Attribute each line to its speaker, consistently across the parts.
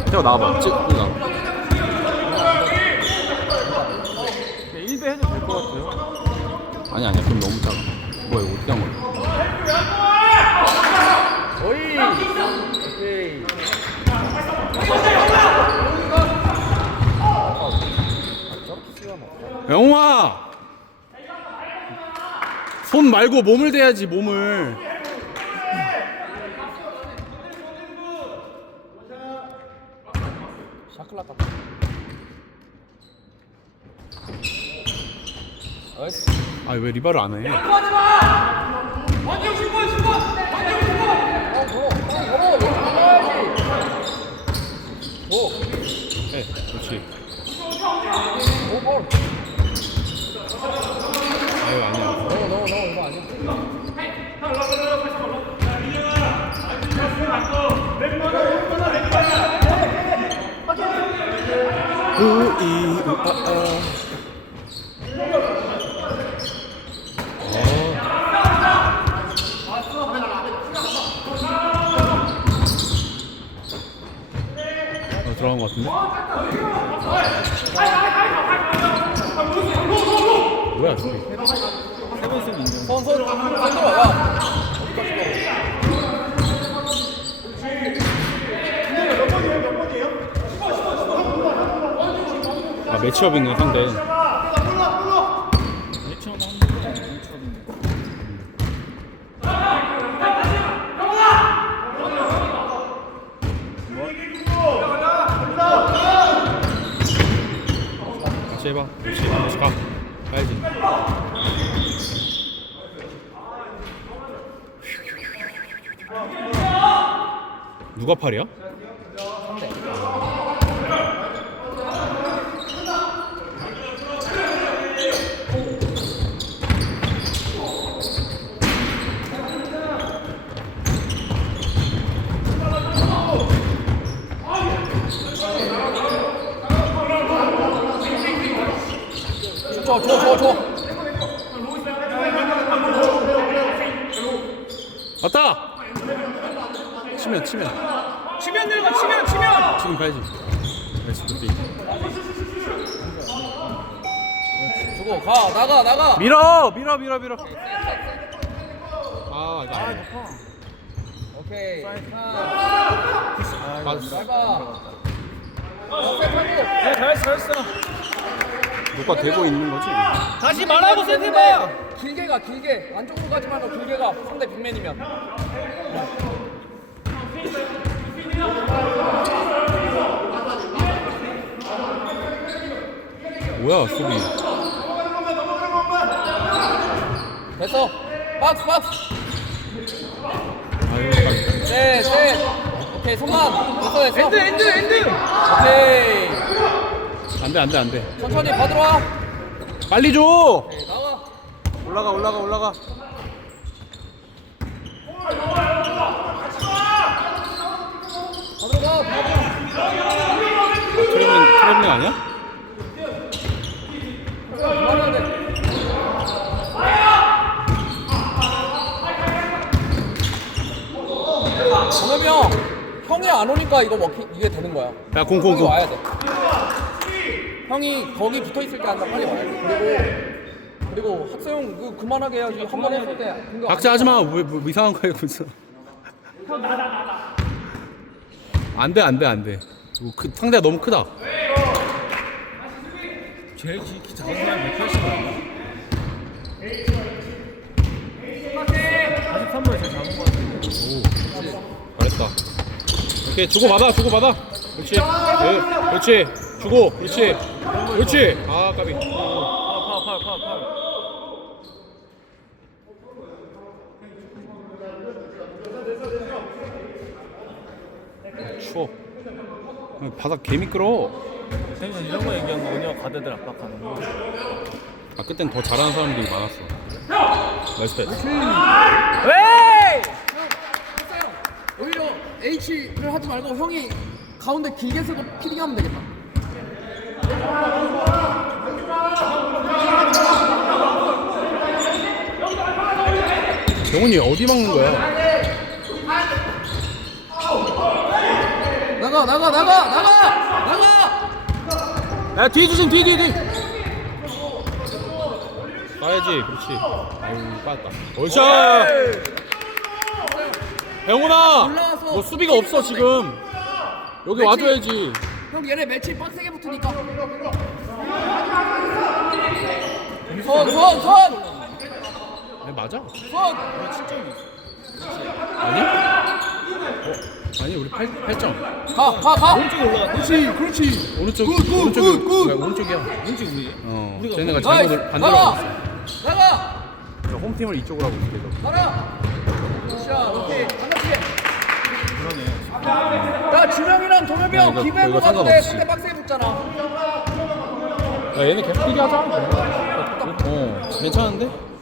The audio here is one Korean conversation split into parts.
Speaker 1: 태워 나와봐. 찍고 나와.
Speaker 2: 1배 해도 될 것 같아요.
Speaker 1: 아니야 그럼 너무 작아. 뭐야 이거 어떻게 한 거야?
Speaker 2: 어이! 오케이.
Speaker 1: 영웅아! 손 말고 몸을 대야지 몸을.
Speaker 2: 샤클라 같다.
Speaker 1: 아 왜 리바를 안 해? 네, 그렇지. 아유 아니야.
Speaker 2: 너무 이거 아니야.
Speaker 1: 우이 우아아. 들어간 것 같은데? 뭐야 저기?
Speaker 2: 세번 쓰면 인정. 손 들어가.
Speaker 1: 아 매치업이네 상대. 같이 해봐. 그렇지. 같이 가. 가야지. 누가 팔이야?
Speaker 2: 줘.
Speaker 1: 왔다! 치면
Speaker 2: 치면 들어가, 치면!
Speaker 1: 지금 가야지. 나이스 굿디.
Speaker 2: 주고, 나가!
Speaker 1: 밀어! 아 이거 아니야.
Speaker 2: 오케이.
Speaker 1: 맞았어.
Speaker 2: 네, 잘했어.
Speaker 1: 누가 되고 있는 거지?
Speaker 2: 다시 말하고 세트봐. 길게 안쪽으로 가지 말고 길게 가. 상대 빅맨이면.
Speaker 1: 뭐야 수비?
Speaker 2: 됐어. 박스.
Speaker 1: 아유
Speaker 2: 셋. 오케이, 손만. 됐어. 엔드. 오케이.
Speaker 1: 안돼.
Speaker 2: 천천히 받으러 와.
Speaker 1: 빨리 줘.
Speaker 2: 오케이, 나와.
Speaker 1: 올라가.
Speaker 2: 받으러 가.
Speaker 1: 트래블링 아니야?
Speaker 2: 그만해야 돼. 정엽이 형이 안 오니까 이게 되는 거야.
Speaker 1: 야
Speaker 2: 형이
Speaker 1: 공.
Speaker 2: 와야 돼. 형이 거기 붙어 있을 때 한다 빨리 와야 돼. 그리고 학생 그만하게 해야지. 한 번 했을 때.
Speaker 1: 박자 하지 마. 왜 뭐 이상한 거 하고 있어? 안돼. 상대가 너무 크다.
Speaker 2: 제일 키 작은 사람 180이야. 43번에 제일 작은 거 같은데.
Speaker 1: 오, 잘했다. 오케이 주고 받아. 그렇지. 네, 그렇지. 주고. 그렇지. 아 까비.
Speaker 2: 파울.
Speaker 1: 추워. 바닥 개 미끄러.
Speaker 2: 생선 이런 거 얘기한 거군요. 가드들 압박하는 거.
Speaker 1: 아 그땐 더 잘하는 사람들이 많았어. 나이스 패스.
Speaker 2: 왜? 오히려 H를 하지 말고 형이 가운데 길게 서고 피딩하면 되겠다.
Speaker 1: 정훈이 어디 막는 거야?
Speaker 2: 나가.
Speaker 1: 야 뒤에 주심 뒤 가야지. 그렇지. 아유 빠졌다. 오샤. 병훈아
Speaker 2: 올라와서
Speaker 1: 너 수비가 없어 지금. 여기 와줘야지.
Speaker 2: 형 얘네 매치 빡세게 붙으니까. 선.
Speaker 1: 아니 맞아?
Speaker 2: 선.
Speaker 1: 아니? 아니 우리 8점.
Speaker 2: 가.
Speaker 1: 오른쪽에 올라가. 그렇지. 오른쪽이야.
Speaker 2: 왠지 우리.
Speaker 1: 쟤네가
Speaker 2: 나이스.
Speaker 1: 잘못 반대로 하고 있어.
Speaker 2: 나가.
Speaker 1: 저 홈팀을 이쪽으로 하고 있어 계속.
Speaker 2: 가라. 자, 오케이. 하나씩.
Speaker 1: 그러네.
Speaker 2: 나 준영이랑 동엽이
Speaker 1: 야,
Speaker 2: 형
Speaker 1: 이거
Speaker 2: 기회로 가도 돼.
Speaker 1: 상관없지.
Speaker 2: 근데 빡세게 붙잖아.
Speaker 1: 야 얘네 계속 뛰게 하자. 괜찮은데?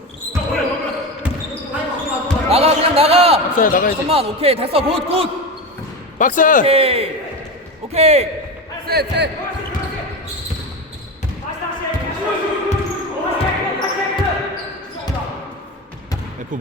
Speaker 2: 나가 그냥 나가.
Speaker 1: 박스야 나가야지.
Speaker 2: 잠깐만. 오케이. 됐어. 굿.
Speaker 1: 박스!
Speaker 2: 오케이. 셋.
Speaker 1: F5.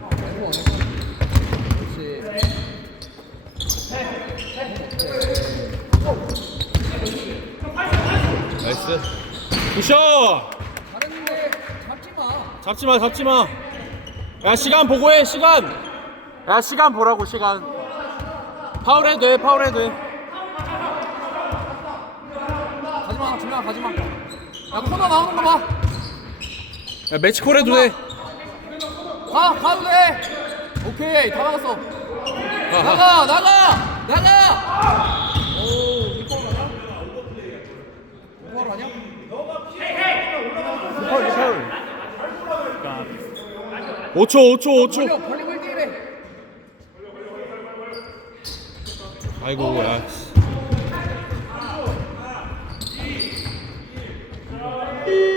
Speaker 1: 나이스. 굿샷!
Speaker 2: 잘했는데 잡지 마.
Speaker 1: 잡지 마. 야 시간 보고 해 시간. 야 시간 보라고 시간. 파울해도 돼.
Speaker 2: 가지마. 준영아 가지마. 야 코너 나오는 거 봐.
Speaker 1: 야 매치콜 해도 돼.
Speaker 2: 가도 돼. 오케이. 다 막았어. 나가. 오, 리콜 하냐? 리콜 하냐?
Speaker 1: 리콜. 5초.
Speaker 2: 벌리고 1대1해.
Speaker 1: 아이고 야. 씨.